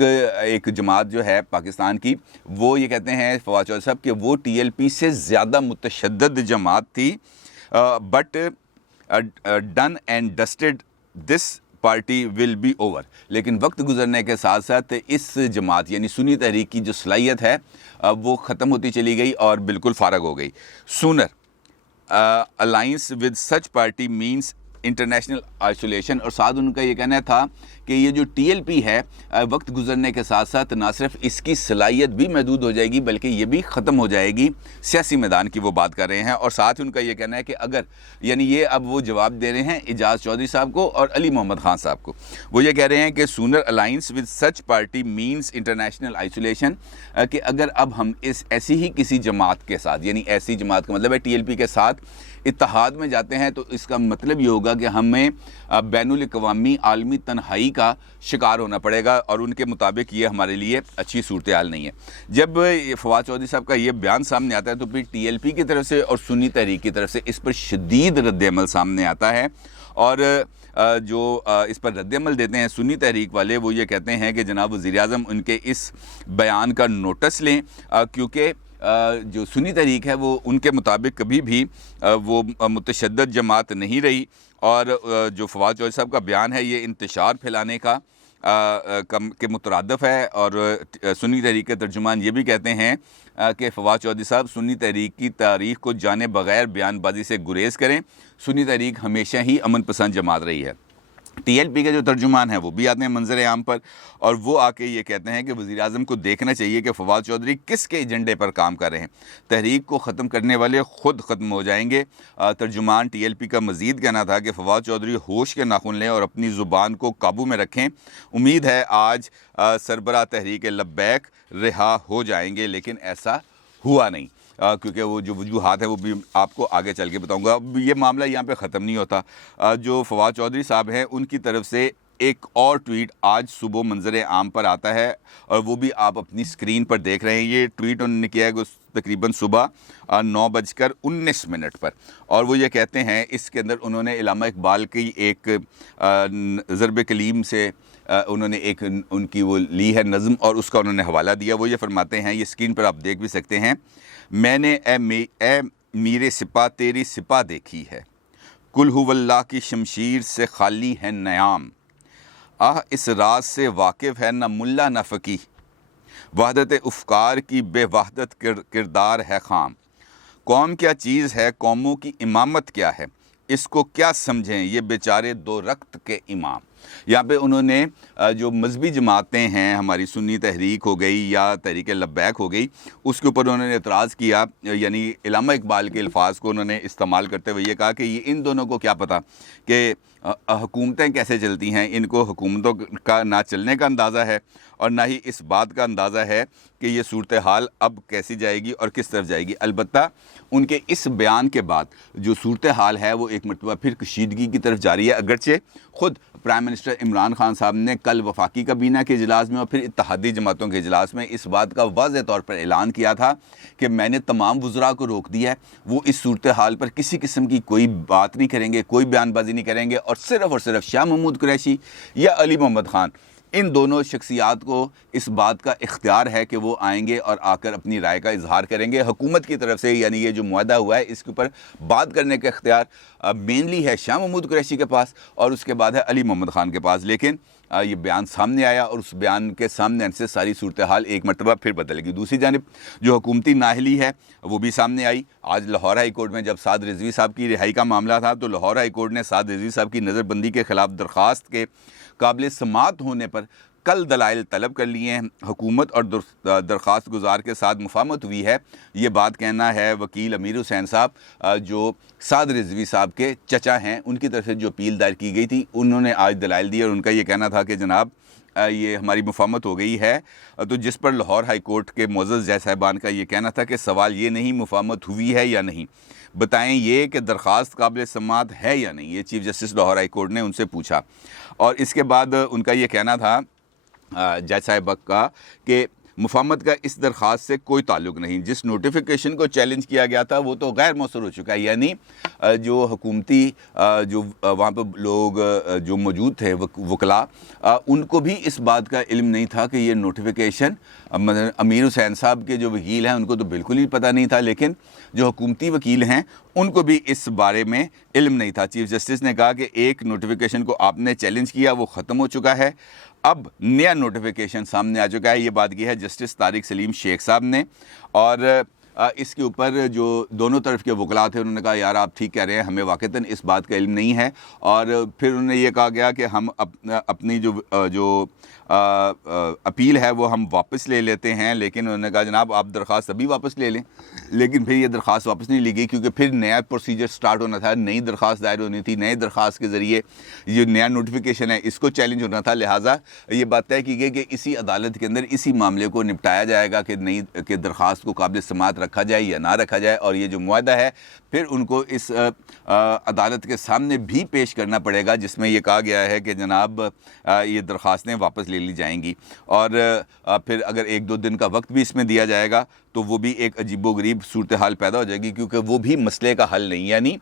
ایک جماعت جو ہے پاکستان کی، وہ یہ کہتے ہیں فواد چودھری صاحب کہ وہ ٹی ایل پی سے زیادہ متشدد جماعت تھی، but done and dusted this party will be over. لیکن وقت گزرنے کے ساتھ ساتھ اس جماعت یعنی سنی تحریک کی جو صلاحیت ہے وہ ختم ہوتی چلی گئی اور بالکل فارغ ہو گئی. Sooner alliance with such party means international isolation. اور ساتھ ان کا یہ کہنا تھا کہ یہ جو ٹی ایل پی ہے وقت گزرنے کے ساتھ ساتھ نہ صرف اس کی صلاحیت بھی محدود ہو جائے گی بلکہ یہ بھی ختم ہو جائے گی. سیاسی میدان کی وہ بات کر رہے ہیں. اور ساتھ ان کا یہ کہنا ہے کہ اگر یعنی یہ اب وہ جواب دے رہے ہیں اعجاز چودھری صاحب کو اور علی محمد خان صاحب کو. وہ یہ کہہ رہے ہیں کہ sooner alliance with such party means international isolation, کہ اگر اب ہم اس ایسی ہی کسی جماعت کے ساتھ، یعنی ایسی جماعت کا مطلب ہے ٹی ایل پی کے ساتھ اتحاد میں جاتے ہیں تو اس کا مطلب یہ ہوگا کہ ہمیں بین الاقوامی عالمی تنہائی کا شکار ہونا پڑے گا، اور ان کے مطابق یہ ہمارے لیے اچھی صورتحال نہیں ہے. جب فواد چودھری صاحب کا یہ بیان سامنے آتا ہے تو پھر ٹی ایل پی کی طرف سے اور سنی تحریک کی طرف سے اس پر شدید رد عمل سامنے آتا ہے. اور جو اس پر رد عمل دیتے ہیں سنی تحریک والے، وہ یہ کہتے ہیں کہ جناب وزیر اعظم ان کے اس بیان کا نوٹس لیں، کیونکہ جو سنی تحریک ہے وہ ان کے مطابق کبھی بھی وہ متشدد جماعت نہیں رہی، اور جو فواد چودھری صاحب کا بیان ہے یہ انتشار پھیلانے کا کے مترادف ہے. اور سنی تحریک کے ترجمان یہ بھی کہتے ہیں کہ فواد چودھری صاحب سنی تحریک کی تاریخ کو جانے بغیر بیان بازی سے گریز کریں. سنی تحریک ہمیشہ ہی امن پسند جماعت رہی ہے. ٹی ایل پی کے جو ترجمان ہیں وہ بھی آتے ہیں منظر عام پر، اور وہ آ کے یہ کہتے ہیں کہ وزیر اعظم کو دیکھنا چاہیے کہ فواد چودھری کس کے ایجنڈے پر کام کر رہے ہیں. تحریک کو ختم کرنے والے خود ختم ہو جائیں گے. ترجمان ٹی ایل پی کا مزید کہنا تھا کہ فواد چودھری ہوش کے ناخن لیں اور اپنی زبان کو قابو میں رکھیں. امید ہے آج سربراہ تحریک لبیک رہا ہو جائیں گے، لیکن ایسا ہوا نہیں، کیونکہ وہ جو وجوہات ہیں وہ بھی آپ کو آگے چل کے بتاؤں گا. اب یہ معاملہ یہاں پہ ختم نہیں ہوتا. جو فواد چودھری صاحب ہیں ان کی طرف سے ایک اور ٹویٹ آج صبح منظر عام پر آتا ہے، اور وہ بھی آپ اپنی سکرین پر دیکھ رہے ہیں. یہ ٹویٹ انہوں نے کیا ہے تقریباً صبح 9:19 پر، اور وہ یہ کہتے ہیں اس کے اندر انہوں نے علامہ اقبال کی ایک ضرب کلیم سے انہوں نے ایک ان کی وہ لی ہے نظم، اور اس کا انہوں نے حوالہ دیا. وہ یہ فرماتے ہیں، یہ سکرین پر آپ دیکھ بھی سکتے ہیں، میں نے اے میرے سپاہ تیری سپاہ دیکھی ہے، کل ہو اللہ کی شمشیر سے خالی ہے نیام، اس راز سے واقف ہے نہ ملا نہ فقیہ، وحدت افکار کی بے وحدت کردار ہے خام، قوم کیا چیز ہے قوموں کی امامت کیا ہے، اس کو کیا سمجھیں یہ بیچارے دو رخت کے امام. یہاں پہ انہوں نے جو مذہبی جماعتیں ہیں ہماری سنی تحریک ہو گئی یا تحریک لبیک ہو گئی، اس کے اوپر انہوں نے اعتراض کیا، یعنی علامہ اقبال کے الفاظ کو انہوں نے استعمال کرتے ہوئے یہ کہا کہ یہ ان دونوں کو کیا پتہ کہ حکومتیں کیسے چلتی ہیں، ان کو حکومتوں کا نہ چلنے کا اندازہ ہے اور نہ ہی اس بات کا اندازہ ہے کہ یہ صورتحال اب کیسی جائے گی اور کس طرف جائے گی. البتہ ان کے اس بیان کے بعد جو صورتحال ہے وہ ایک مرتبہ پھر کشیدگی کی طرف جاری ہے. اگرچہ خود پرائم منسٹر عمران خان صاحب نے کل وفاقی کابینہ کے اجلاس میں اور پھر اتحادی جماعتوں کے اجلاس میں اس بات کا واضح طور پر اعلان کیا تھا کہ میں نے تمام وزراء کو روک دیا ہے، وہ اس صورتحال پر کسی قسم کی کوئی بات نہیں کریں گے، کوئی بیان بازی نہیں کریں گے، اور صرف شاہ محمود قریشی یا علی محمد خان، ان دونوں شخصیات کو اس بات کا اختیار ہے کہ وہ آئیں گے اور آ کر اپنی رائے کا اظہار کریں گے. حکومت کی طرف سے یعنی یہ جو معاہدہ ہوا ہے اس کے اوپر بات کرنے کا اختیار مینلی ہے شاہ محمود قریشی کے پاس اور اس کے بعد ہے علی محمد خان کے پاس. لیکن یہ بیان سامنے آیا اور اس بیان کے سامنے آنے سے ساری صورتحال ایک مرتبہ پھر بدل گئی. دوسری جانب جو حکومتی نااہلی ہے وہ بھی سامنے آئی. آج لاہور ہائی کورٹ میں جب سعد رضوی صاحب کی رہائی کا معاملہ تھا تو لاہور ہائی کورٹ نے سعد رضوی صاحب کی نظر بندی کے خلاف درخواست کے قابل سماعت ہونے پر کل دلائل طلب کر لیے ہیں. حکومت اور درخواست گزار کے ساتھ مفاہمت ہوئی ہے، یہ بات کہنا ہے وکیل امیر حسین صاحب جو سعد رضوی صاحب کے چچا ہیں. ان کی طرف سے جو اپیل دائر کی گئی تھی انہوں نے آج دلائل دی اور ان کا یہ کہنا تھا کہ جناب یہ ہماری مفاہمت ہو گئی ہے. تو جس پر لاہور ہائی کورٹ کے معزز جج صاحبان کا یہ کہنا تھا کہ سوال یہ نہیں مفاہمت ہوئی ہے یا نہیں، بتائیں یہ کہ درخواست قابل سماعت ہے یا نہیں. یہ chief justice Lahore high court نے ان سے پوچھا. اور اس کے بعد ان کا یہ کہنا تھا جج صاحب کا کہ مفاہمت کا اس درخواست سے کوئی تعلق نہیں. جس نوٹیفیکیشن کو چیلنج کیا گیا تھا وہ تو غیر مؤثر ہو چکا ہے. یعنی جو حکومتی جو وہاں پہ لوگ جو موجود تھے وکلاء, ان کو بھی اس بات کا علم نہیں تھا کہ یہ نوٹیفیکیشن, امیر حسین صاحب کے جو وکیل ہیں ان کو تو بالکل ہی پتہ نہیں تھا, لیکن جو حکومتی وکیل ہیں ان کو بھی اس بارے میں علم نہیں تھا. چیف جسٹس نے کہا کہ ایک نوٹیفیکیشن کو آپ نے چیلنج کیا, وہ ختم ہو چکا ہے, اب نیا نوٹیفیکیشن سامنے آ چکا ہے. یہ بات کی ہے جسٹس طارق سلیم شیخ صاحب نے, اور اس کے اوپر جو دونوں طرف کے وکلاء تھے انہوں نے کہا یار آپ ٹھیک کہہ رہے ہیں, ہمیں واقعتاً اس بات کا علم نہیں ہے. اور پھر انہوں نے یہ کہا گیا کہ ہم اپنی جو اپیل ہے وہ ہم واپس لے لیتے ہیں, لیکن انہوں نے کہا جناب آپ درخواست ابھی واپس لے لیں. لیکن پھر یہ درخواست واپس نہیں لی گئی کیونکہ پھر نیا پروسیجر سٹارٹ ہونا تھا, نئی درخواست دائر ہونی تھی, نئے درخواست کے ذریعے یہ نیا نوٹیفیکیشن ہے اس کو چیلنج ہونا تھا. لہٰذا یہ بات طے کی گئی کہ اسی عدالت کے اندر اسی معاملے کو نپٹایا جائے گا کہ درخواست کو قابل سماعت رکھا جائے یا نہ رکھا جائے, اور یہ جو معاہدہ ہے پھر ان کو اس عدالت کے سامنے بھی پیش کرنا پڑے گا جس میں یہ کہا گیا ہے کہ جناب یہ درخواستیں واپس لے لی جائیں گی. اور پھر اگر 1-2 دن کا وقت بھی اس میں دیا جائے گا تو وہ بھی ایک عجیب و غریب صورتحال پیدا ہو جائے گی, کیونکہ وہ بھی مسئلے کا حل نہیں. یعنی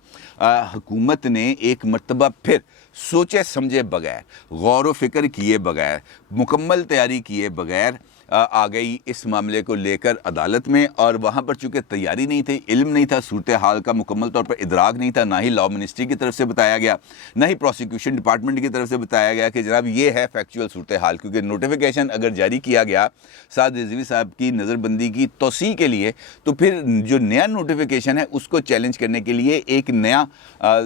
حکومت نے ایک مرتبہ پھر سوچے سمجھے بغیر, غور و فکر کیے بغیر, مکمل تیاری کیے بغیر آ گئی اس معاملے کو لے کر عدالت میں, اور وہاں پر چونکہ تیاری نہیں تھی, علم نہیں تھا, صورتحال کا مکمل طور پر ادراک نہیں تھا, نہ ہی لاء منسٹری کی طرف سے بتایا گیا, نہ ہی پروسیکیوشن ڈپارٹمنٹ کی طرف سے بتایا گیا کہ جناب یہ ہے فیکچوئل صورتحال. کیونکہ نوٹیفیکیشن اگر جاری کیا گیا سعد رضوی صاحب کی نظر بندی کی توسیع کے لیے, تو پھر جو نیا نوٹیفیکیشن ہے اس کو چیلنج کرنے کے لیے ایک نیا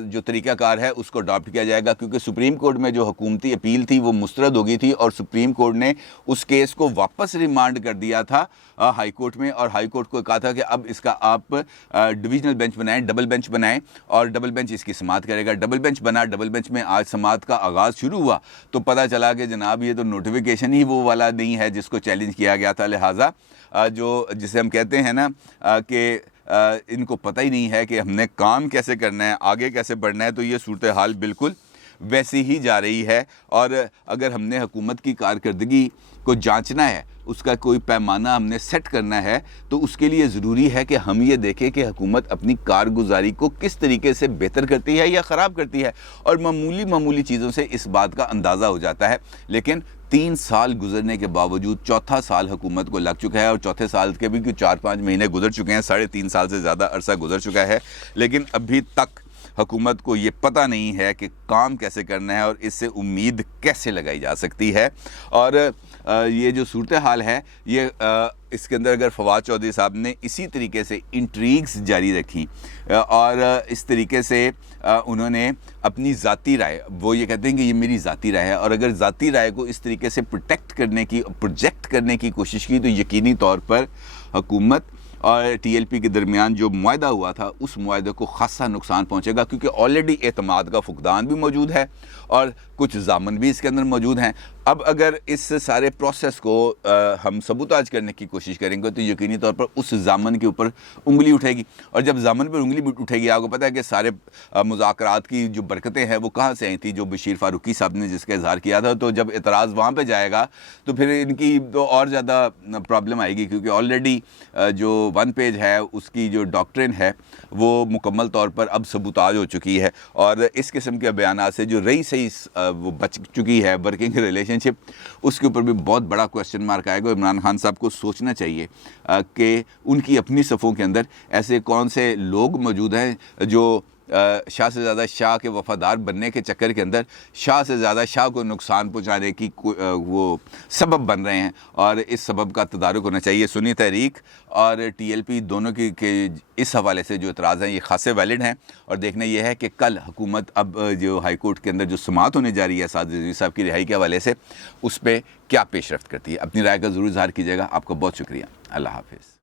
جو طریقہ کار ہے اس کو اڈاپٹ کیا جائے گا. کیونکہ سپریم کورٹ میں جو حکومتی اپیل تھی وہ مسترد ہو گئی تھی, اور سپریم کورٹ نے اس کیس کو واپس ریمانڈ کر دیا تھا ہائی کورٹ میں, اور ہائی کورٹ کو کہا تھا کہ اب اس کا آپ ڈویژنل بینچ بنائیں, ڈبل بینچ بنائیں, اور ڈبل بینچ اس کی سماعت کرے گا. ڈبل بینچ بنا, ڈبل بینچ میں آج سماعت کا آغاز شروع ہوا تو پتہ چلا کہ جناب یہ تو نوٹیفیکیشن ہی وہ والا نہیں ہے جس کو چیلنج کیا گیا تھا. لہٰذا جسے ہم کہتے ہیں نا کہ ان کو پتہ ہی نہیں ہے کہ ہم نے کام کیسے کرنا ہے, آگے کیسے بڑھنا ہے, تو یہ صورتحال بالکل ویسی ہی جا رہی ہے. اور اگر ہم نے حکومت کی کارکردگی کو جانچنا ہے, اس کا کوئی پیمانہ ہم نے سیٹ کرنا ہے, تو اس کے لیے ضروری ہے کہ ہم یہ دیکھیں کہ حکومت اپنی کارگزاری کو کس طریقے سے بہتر کرتی ہے یا خراب کرتی ہے. اور معمولی چیزوں سے اس بات کا اندازہ ہو جاتا ہے. لیکن 3 سال گزرنے کے باوجود, چوتھا سال حکومت کو لگ چکا ہے, اور چوتھے سال کے بھی 4-5 مہینے گزر چکے ہیں, 3.5 سال سے زیادہ عرصہ گزر چکا ہے, لیکن ابھی تک حکومت کو یہ پتہ نہیں ہے کہ کام کیسے کرنا ہے اور اس سے امید کیسے لگائی جا سکتی ہے. اور یہ جو صورتحال ہے یہ اس کے اندر اگر فواد چودھری صاحب نے اسی طریقے سے انٹریگز جاری رکھی اور اس طریقے سے انہوں نے اپنی ذاتی رائے, وہ یہ کہتے ہیں کہ یہ میری ذاتی رائے ہے, اور اگر ذاتی رائے کو اس طریقے سے پروجیکٹ کرنے کی کوشش کی تو یقینی طور پر حکومت اور ٹی ایل پی کے درمیان جو معاہدہ ہوا تھا اس معاہدے کو خاصا نقصان پہنچے گا, کیونکہ آلریڈی اعتماد کا فقدان بھی موجود ہے اور کچھ ضامن بھی اس کے اندر موجود ہیں. اب اگر اس سارے پروسیس کو ہم سبوتاج کرنے کی کوشش کریں گے تو یقینی طور پر اس ضامن کے اوپر انگلی اٹھے گی, اور جب ضامن پر انگلی اٹھے گی, آپ کو پتہ ہے کہ سارے مذاکرات کی جو برکتیں ہیں وہ کہاں سے آئی تھی, جو بشیر فاروقی صاحب نے جس کا اظہار کیا تھا. تو جب اعتراض وہاں پہ جائے گا تو پھر ان کی تو اور زیادہ پرابلم آئے گی, کیونکہ آلریڈی جو 1 پیج ہے اس کی جو ڈاکٹرن ہے وہ مکمل طور پر اب سبوتاج ہو چکی ہے, اور اس قسم کے بیانات سے جو رہی صحیح وہ بچ چکی ہے ورکنگ ریلیشن شپ, اس کے اوپر بھی بہت بڑا کویسچن مارک آئے گا. عمران خان صاحب کو سوچنا چاہیے کہ ان کی اپنی صفوں کے اندر ایسے کون سے لوگ موجود ہیں جو شاہ سے زیادہ شاہ کے وفادار بننے کے چکر کے اندر شاہ سے زیادہ شاہ کو نقصان پہنچانے کی وہ سبب بن رہے ہیں, اور اس سبب کا تدارک ہونا چاہیے. سنی تحریک اور ٹی ایل پی دونوں کے اس حوالے سے جو اعتراض ہیں یہ خاصے ویلڈ ہیں, اور دیکھنا یہ ہے کہ کل حکومت اب جو ہائی کورٹ کے اندر جو سماعت ہونے جا رہی ہے سعد رضوی صاحب کی رہائی کے حوالے سے اس پہ کیا پیش رفت کرتی ہے. اپنی رائے کا ضرور اظہار کیجیے گا. آپ کا بہت شکریہ. اللہ حافظ.